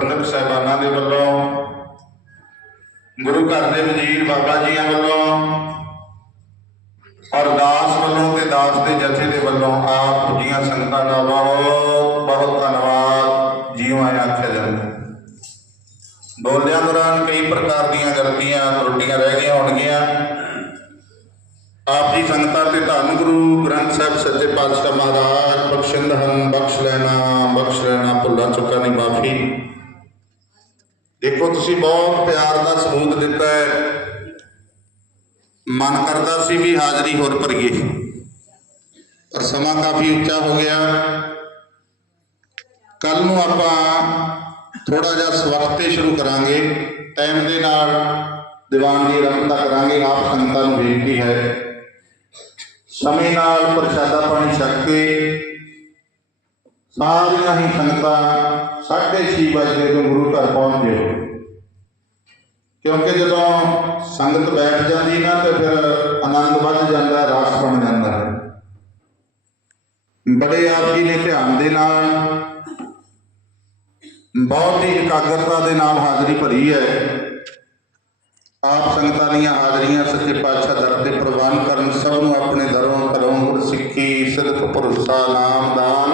ਤੇ ਪ੍ਰਬੰਧਕ ਸਾਹਿਬਾਨਾਂ ਦੇ ਵੱਲੋਂ, ਗੁਰੂ ਘਰ ਦੇ ਵਜ਼ੀਰ ਬਾਬਾ ਜੀਆਂ ਵੱਲੋਂ ਔਰ ਦਾਸ ਵੱਲੋਂ ਤੇ ਦਾਸ ਦੇ ਜਥੇ ਦੇ ਵੱਲੋਂ ਆਪ ਜੀਆਂ ਸੰਗਤਾਂ ਦਾ ਬਹੁਤ ਬਹੁਤ ਧੰਨਵਾਦ ਜੀਓ ਆਇਆ ਆਖਿਆ ਜਾਂਦਾ ਹੈ। ਬੋਲਿਆਂ ਦੌਰਾਨ ਕਈ ਪ੍ਰਕਾਰ ਦੀਆਂ ਗਲਤੀਆਂ, ਤਰੁੱਟੀਆਂ ਰਹਿ ਗਈਆਂ ਹੋਣਗੀਆਂ ਆਪ ਜੀ ਸੰਗਤਾਂ ਤੇ ਧੰਨ ਗੁਰੂ ਗ੍ਰੰਥ ਸਾਹਿਬ ਸੱਚੇ ਪਾਤਸ਼ਾਹ ਮਹਾਰਾਜ ਬਖਸ਼ਿੰਦ ਹਨ, ਬਖਸ਼ ਲੈਣਾ ਦੇਖੋ ਤੁਸੀਂ ਬਹੁਤ ਪਿਆਰ ਦਾ ਸਬੂਤ ਦਿੱਤਾ ਹੈ। ਮਨ ਕਰਦਾ ਸੀ ਵੀ ਹਾਜ਼ਰੀ ਹੋਰ ਭਰੀਏ। ਪਰ ਸਮਾਂ ਕਾਫੀ ਉੱਚਾ ਹੋ ਗਿਆ। ਕੱਲ ਨੂੰ ਆਪਾਂ ਥੋੜਾ ਜਿਹਾ ਸਵਖਤੇ ਸ਼ੁਰੂ ਕਰਾਂਗੇ। ਟਾਈਮ ਦੇ ਨਾਲ ਦੀਵਾਨ ਦੀ ਆਰੰਭਤਾ ਕਰਾਂਗੇ। ਆਪ ਸੰਗਤਾਂ ਨੂੰ ਬੇਨਤੀ ਹੈ। ਸਮੇਂ ਨਾਲ ਪ੍ਰਸ਼ਾਦਾ ਪਾਣੀ ਛਕ ਕੇ ਸਾਰੀਆਂ ਹੀ ਸੰਗਤਾਂ 6:30 ਵਜੇ ਤੋਂ ਗੁਰੂ ਘਰ ਪਹੁੰਚ ਜਿਓ। ਕਿਉਂਕਿ ਜਦੋਂ ਸੰਗਤ ਬੈਠ ਜਾਂਦੀ ਨਾ, ਤੇ ਫਿਰ ਆਨੰਦ ਵੱਧ ਜਾਂਦਾ ਹੈ ਰਸ ਬਣ ਜਾਂਦਾ ਹੈ। ਬੜੇ ਆਪ ਜੀ ਨੇ ਧਿਆਨ ਦੇ ਨਾਲ, ਬਹੁਤ ਹੀ ਇਕਾਗਰਤਾ ਦੇ ਨਾਲ ਹਾਜ਼ਰੀ ਭਰੀ ਹੈ। ਆਪ ਸੰਗਤਾਂ ਦੀਆਂ ਹਾਜ਼ਰੀਆਂ ਸੱਚੇ ਪਾਤਸ਼ਾਹ ਦਰ ਤੇ ਪ੍ਰਵਾਨ ਕਰਨ, ਸਭ ਨੂੰ ਆਪਣੇ ਦਰੋਂ ਕਰੋਂ ਗੁਰ ਸਿੱਖੀ ਸਿਰਤ ਭਰੋਸਾ ਨਾਮ ਦਾਨ